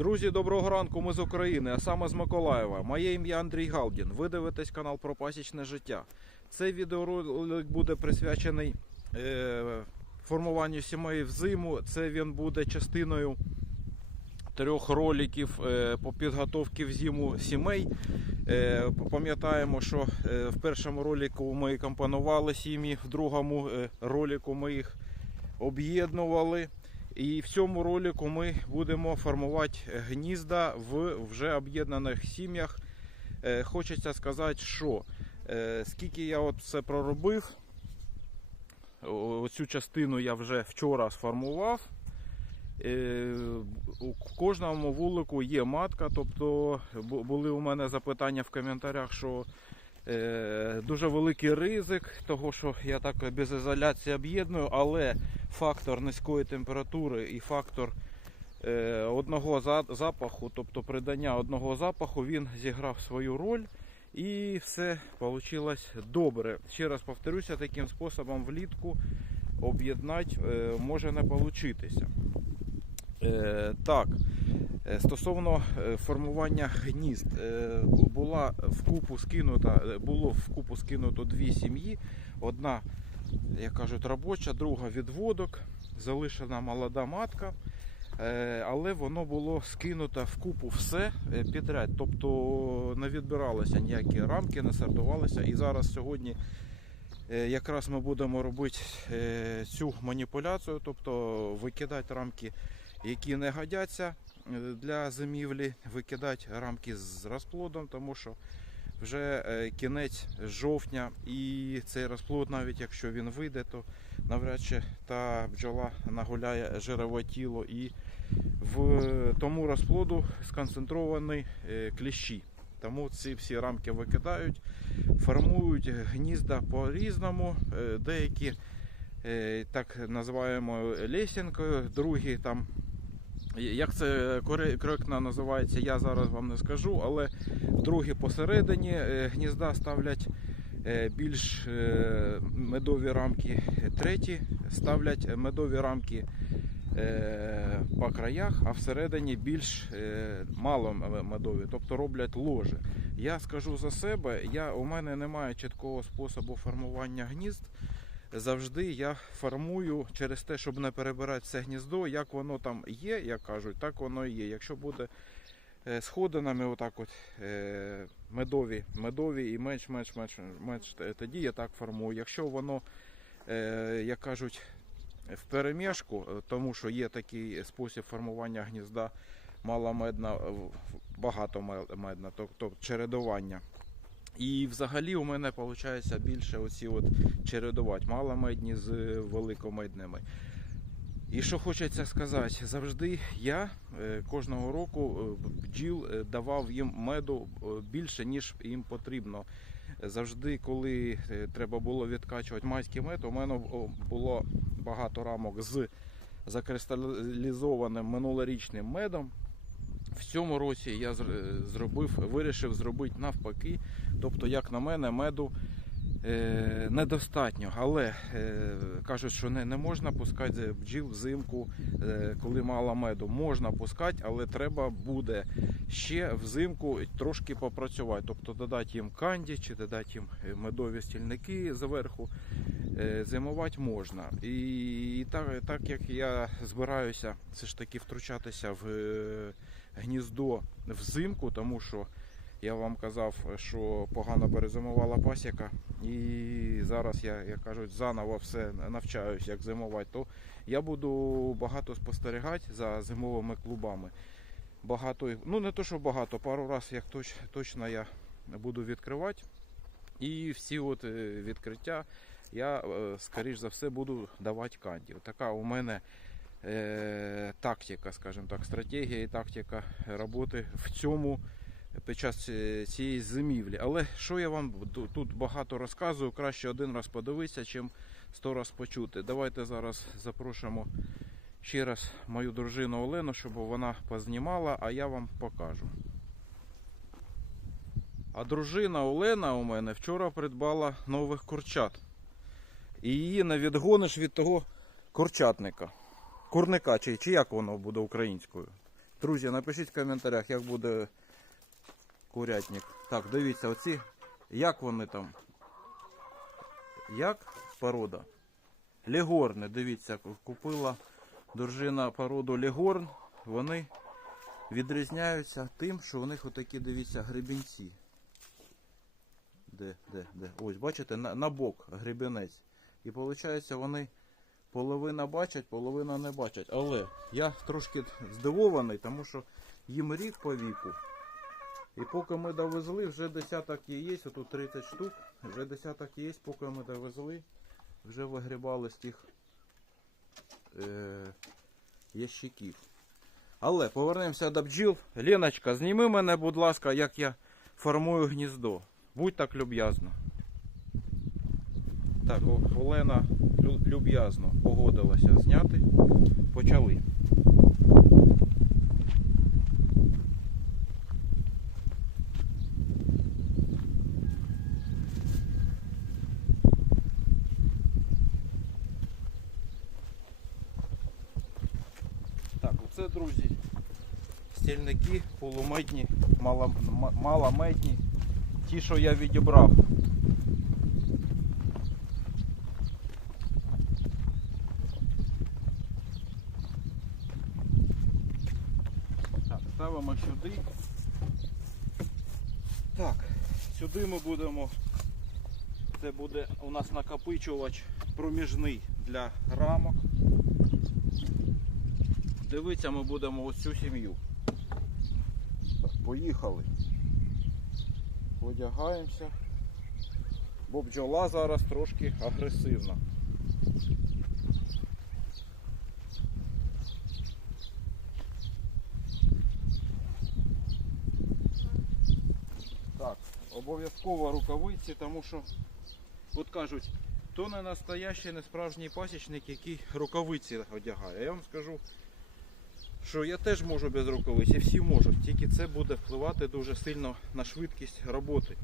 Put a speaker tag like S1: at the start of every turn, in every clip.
S1: Друзі, доброго ранку. Ми з України, а саме з Миколаєва. Моє ім'я Андрій Галдін. Ви дивитесь канал про пасічне життя. Цей відеоролик буде присвячений е, формуванню сімей взиму. Це він буде частиною трьох роликів е, по підготовці в зиму сімей. Е, пам'ятаємо, що е, в першому ролику ми компонували сім'ї, в другому е, ролику ми їх об'єднували. І в цьому ролику ми будемо формувати гнізда в вже об'єднаних сім'ях. Е, Хочеться сказати, що е, скільки я от все проробив, оцю частину я вже вчора сформував. Е, У кожному вулику є матка, тобто були у мене запитання в коментарях, що дуже великий ризик, того що я так без ізоляції об'єдную, але фактор низької температури і фактор е, одного запаху, тобто придання одного запаху, він зіграв свою роль. І все вийшло добре. Ще раз повторюся, таким способом влітку об'єднати е, може не получитися. Е, так, е, стосовно е, формування гнізд, е, була в купу скинута, е, було в купу скинуто дві сім'ї. Одна, як кажуть, робоча, друга відводок, залишена молода матка. Е, Але воно було скинуто в купу все е, підряд. Тобто не відбиралися ніякі рамки, не сортувалися. І зараз сьогодні е, якраз ми будемо робити е, цю маніпуляцію, тобто викидати рамки, які не годяться е, для зимівлі, викидати рамки з розплодом, тому що вже е, кінець жовтня, і цей розплод, навіть якщо він вийде, то навряд чи та бджола нагуляє жирове тіло. І в тому розплоду сконцентровані е, кліщі. Тому ці всі рамки викидають, формують гнізда по-різному. Е, Деякі е, так називаємо лесінкою, другі там. Як це коректно називається, я зараз вам не скажу, але другі посередині е, гнізда ставлять е, більш е, медові рамки, треті ставлять медові рамки е, по краях, а всередині більш е, мало медові, тобто роблять ложе. Я скажу за себе, я, у мене немає чіткого способу формування гнізд. Завжди я формую через те, щоб не перебирати це гніздо, як воно там є, як кажуть, так воно і є. Якщо буде е, сходинами, отак от е, медові, медові і менш, менш, менш, менш, тоді я так формую. Якщо воно, е, як кажуть, в перемішку, тому що є такий спосіб формування гнізда маломедна, е, в- багатомедна, тобто чередування. І взагалі у мене виходить більше оці от чередувати маломедні з великомедними. І що хочеться сказати, завжди я е, кожного року е, бджіл е, давав їм меду більше, ніж їм потрібно. Завжди, коли треба було відкачувати майський мед, у мене було багато рамок з закристалізованим минулорічним медом. В цьому році я зробив, вирішив зробити навпаки. Тобто, як на мене, меду е, недостатньо. Але е, кажуть, що не, не можна пускати бджіл взимку, е, коли мало меду. Можна пускати, але треба буде ще взимку трошки попрацювати. Тобто додати їм канді чи додати їм е, медові стільники зверху. Е, Зимувати можна. І так, так як я збираюся все ж таки втручатися в е, гніздо взимку, тому що я вам казав, що погано перезимувала пасіка, і зараз я, як кажуть, заново все навчаюсь, як зимувати, то я буду багато спостерігати за зимовими клубами. Багато, ну не то, що багато, пару разів як точ, точно я буду відкривати. І всі от е, відкриття я, е, скоріш за все, буду давати канді. Така у мене тактика, скажімо так, стратегія і тактика роботи в цьому під час е, цієї зимівлі. Але що я вам тут багато розказую, краще один раз подивитися, чим сто раз почути. Давайте зараз запрошуємо ще раз мою дружину Олену, щоб вона познімала, а я вам покажу. А дружина Олена у мене вчора придбала нових курчат. І її не відгониш від того курчатника. Курника, чи, чи як воно буде українською? Друзі, напишіть в коментарях, як буде курятник. Так, дивіться, оці, як вони там? Як порода? Легорни, дивіться, купила дружина породу Легорн. Вони відрізняються тим, що у них отакі, дивіться, гребінці. Де, де, де? Ось, бачите, на, на бок гребінець. І виходить, вони половина бачать, половина не бачать. Але я трошки здивований, тому що їм рік по віку. І поки ми довезли, вже десяток яєць, отут 30 штук, вже десяток яєць, поки ми довезли, вже вигрібали з тих е, ящиків. Але повернемося до бджіл. Леночка, зніми мене, будь ласка, як я формую гніздо. Будь так люб'язна. Так, Олена люб'язно погодилася зняти. Почали. Так, оце, друзі, стільники полуметні, мало, малометні. Ті, що я відібрав. Так, ставимо сюди. Так, сюди ми будемо. Це буде у нас накопичувач проміжний для рамок. Дивитися ми будемо ось цю сім'ю. Поїхали. Одягаємося. Бо бджола зараз трошки агресивна. Так, обов'язково рукавиці, тому що, от кажуть, то не настоящий, не справжній пасічник, який рукавиці одягає. Я вам скажу, що я теж можу без рукавиць, і всі можуть, тільки це буде впливати дуже сильно на швидкість роботи.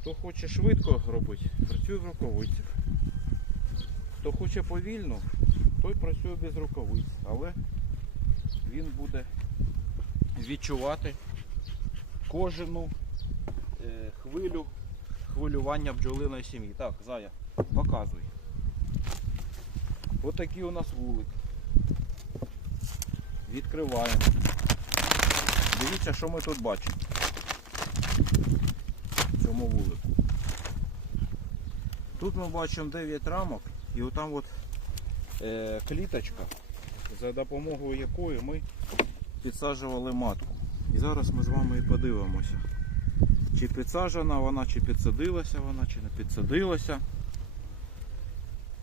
S1: Хто хоче швидко робити, працює в рукавицях. Хто хоче повільно, той працює без рукавиць, але він буде відчувати кожну хвилю хвилювання бджолиної сім'ї. Так, Зая, показуй. Ось такий у нас вулик. Відкриваємо. Дивіться, що ми тут бачимо в цьому вулику. Тут ми бачимо 9 рамок і отам от е, кліточка, за допомогою якої ми підсаджували матку. І зараз ми з вами і подивимося, чи підсаджена вона, чи підсадилася вона, чи не підсадилася.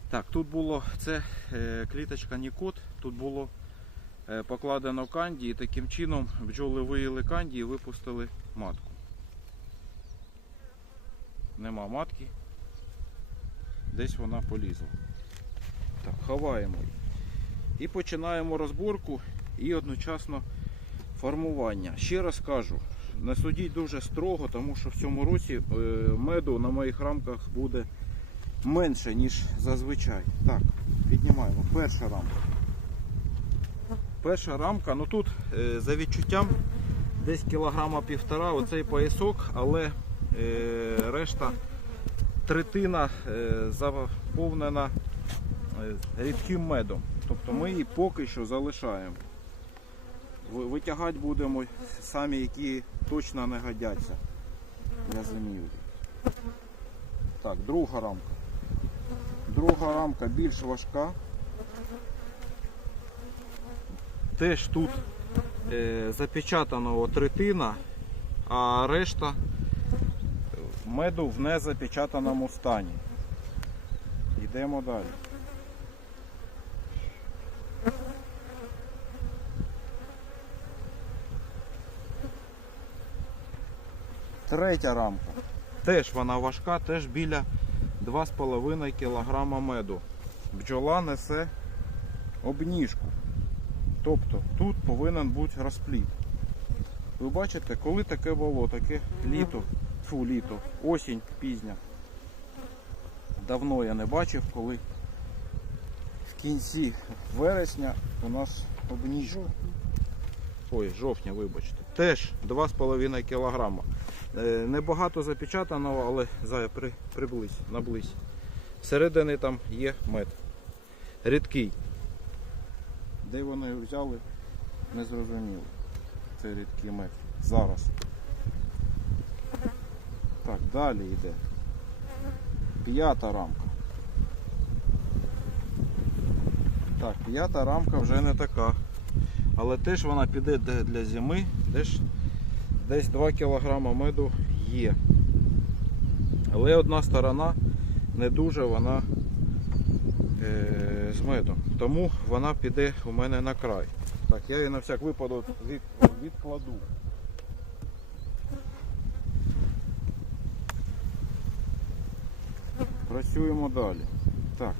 S1: Так, тут було це е, кліточка Нікот, тут було е, покладено канді і таким чином бджоли виїли канді і випустили матку. Нема матки. Десь вона полізла. Так, ховаємо. І починаємо розборку і одночасно формування. Ще раз кажу, не судіть дуже строго, тому що в цьому році е, меду на моїх рамках буде менше, ніж зазвичай. Так, піднімаємо. Перша рамка. Перша рамка, ну тут е, за відчуттям десь кілограма півтора оцей поясок, але е, решта третина заповнена рідким медом. Тобто ми її поки що залишаємо. Ви- Витягати будемо самі, які точно не годяться для зимівлі. Так, друга рамка. Друга рамка більш важка. Теж тут е, запечатано третина, а решта меду в незапечатаному стані. Йдемо далі. Третя рамка. Теж вона важка, теж біля 2,5 кг меду. Бджола несе обніжку. Тобто тут повинен бути розпліт. Ви бачите, коли таке було, таке літо, фу, літо, осінь пізня. Давно я не бачив, коли в кінці вересня у нас обніжка. ой, жовтня, вибачте, теж 2,5 кг. Небагато запечатаного, але зая при, приблизь, наблизь. Всередині там є мед. Рідкий. Де вони взяли, не зрозуміло. Це рідкий мед. Зараз. Так, далі йде. П'ята рамка. Так, п'ята рамка вже не така. Але теж вона піде де- для зими, теж десь 2 кг меду є. Але одна сторона не дуже вона е, з медом. Тому вона піде у мене на край. Так, я її на всяк випадок від, відкладу. Працюємо далі. Так.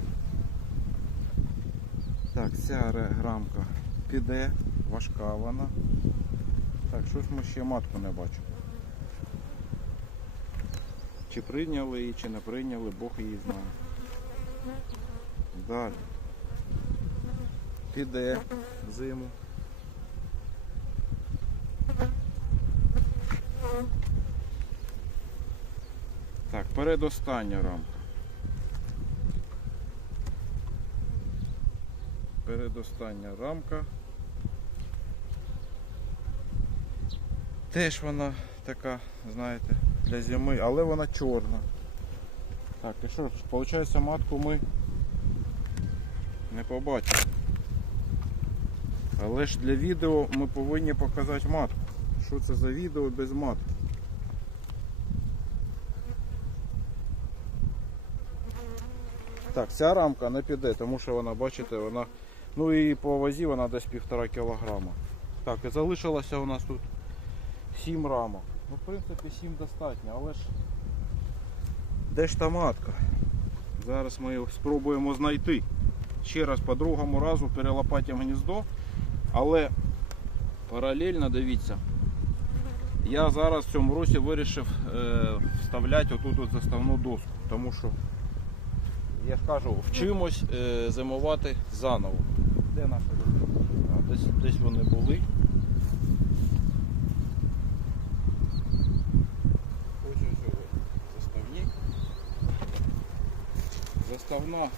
S1: Так, ця ре- рамка піде, важка вона. Так, що ж ми ще матку не бачимо. Чи прийняли її, чи не прийняли, Бог її знає. Далі. Піде зиму. Так, передостання рамка. Передостання рамка. Теж вона така, знаєте, для зими, але вона чорна. Так, і що ж, виходить, матку ми не побачимо. Але ж для відео ми повинні показати матку. Що це за відео без матки? Так, ця рамка не піде, тому що вона, бачите, вона. Ну і по вазі вона десь півтора кілограма. Так, і залишилося у нас тут 7 рамок. Ну, в принципі, 7 достатньо, але ж де ж та матка? Зараз ми його спробуємо знайти. Ще раз по другому разу перелопатимо гніздо. Але паралельно дивіться. Я зараз в цьому році вирішив е, вставляти отут от заставну доску, тому що я ж кажу, вчимось е, зимувати заново. Де наші? Десь, десь вони були. Ось ось ось заставні. Заставна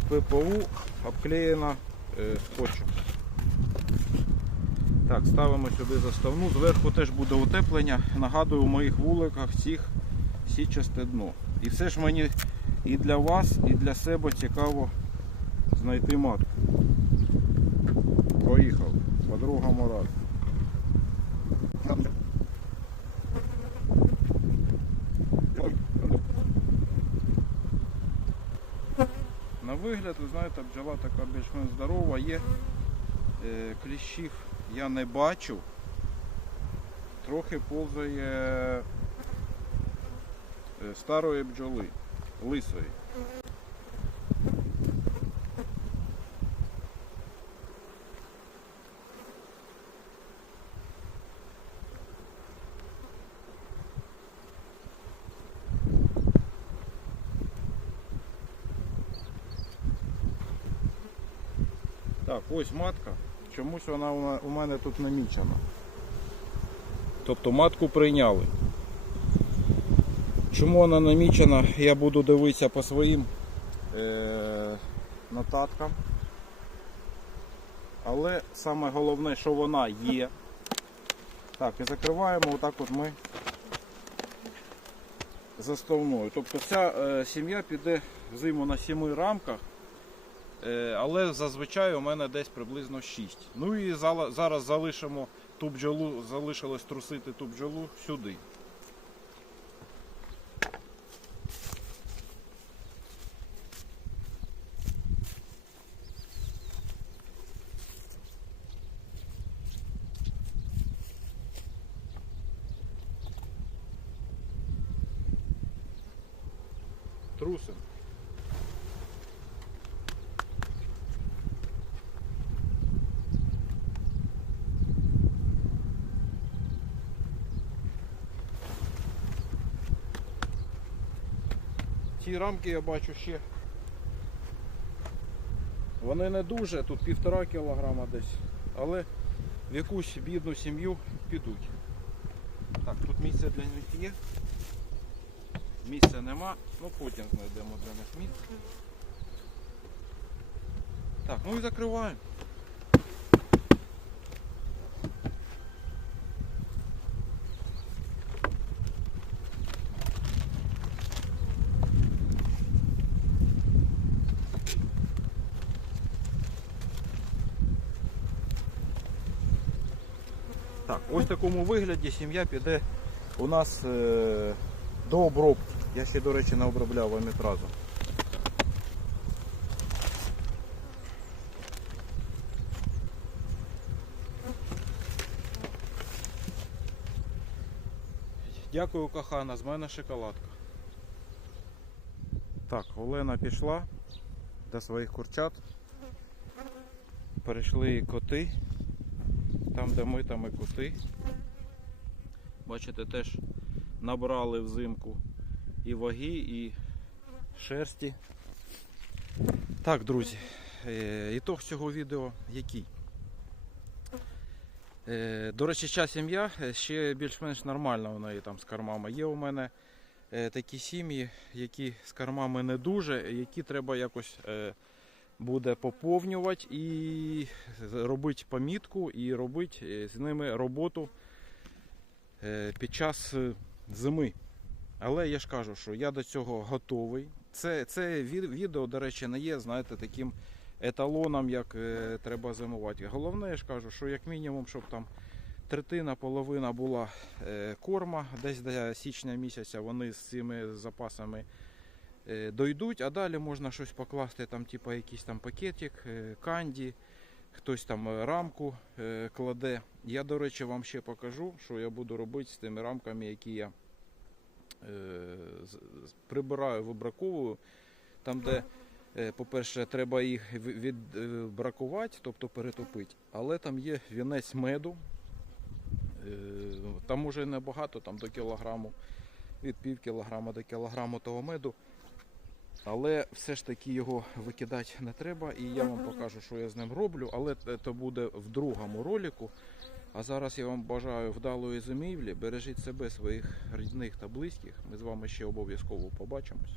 S1: з ППУ обклеєна е, скотчем. Так, ставимо сюди заставну. Зверху теж буде утеплення. Нагадую, у моїх вуликах цих січасте дно. І все ж мені і для вас, і для себе цікаво знайти матку. Поїхав по другому. На вигляд, ви знаєте, бджола така більш-менш здорова, є е, кліщів я не бачу. Трохи повзає е, старої бджоли, лисої. Так, ось матка. Чомусь вона у мене тут намічена. Тобто матку прийняли. Чому вона намічена, я буду дивитися по своїм е- нотаткам. Але саме головне, що вона є. Так, і закриваємо отак от ми заставною. Тобто ця е, сім'я піде в на сіми рамках. Е, але зазвичай у мене десь приблизно 6. Ну і зараз залишимо ту бджолу, залишилось трусити ту бджолу сюди. Трусим. Ці рамки я бачу ще. Вони не дуже, тут півтора кілограма десь. але в якусь бідну сім'ю підуть. Так, тут місце для них є. Місця нема, ну потім знайдемо для них місце. Так, ну і закриваємо. Так, ось в такому вигляді сім'я піде у нас е, до обробки. Я ще, до речі, не обробляв амітразу. Дякую, кохана, з мене шоколадка. Так, Олена пішла до своїх курчат. Перейшли коти. Там, де ми, там і коти. Бачите, теж набрали взимку і ваги, і шерсті. Так, друзі, е, ітог цього відео який? Е, До речі, ця сім'я е, ще більш-менш нормальна у неї там з кормами. Є у мене такі сім'ї, які з кормами не дуже, які треба якось буде поповнювати і робити помітку, і робити е, з ними роботу е, під час е, зими. Але я ж кажу, що я до цього готовий. Це, це відео, до речі, не є, знаєте, таким еталоном, як треба зимувати. Головне, я ж кажу, що як мінімум, щоб там третина, половина була корма, десь до січня місяця вони з цими запасами дойдуть, а далі можна щось покласти, там, типу, якийсь там пакетик, е, канді, хтось там е, рамку е, кладе. Я, до речі, вам ще покажу, що я буду робити з тими рамками, які я е, прибираю, вибраковую. Там, де, е, по-перше, треба їх відбракувати, тобто перетопити, але там є вінець меду. Е, Там уже небагато, там до кілограму, від пів кілограма до кілограму того меду. Але все ж таки його викидати не треба. І я вам покажу, що я з ним роблю, але це буде в другому ролику. А зараз я вам бажаю вдалої зимівлі. Бережіть себе, своїх рідних та близьких. Ми з вами ще обов'язково побачимось.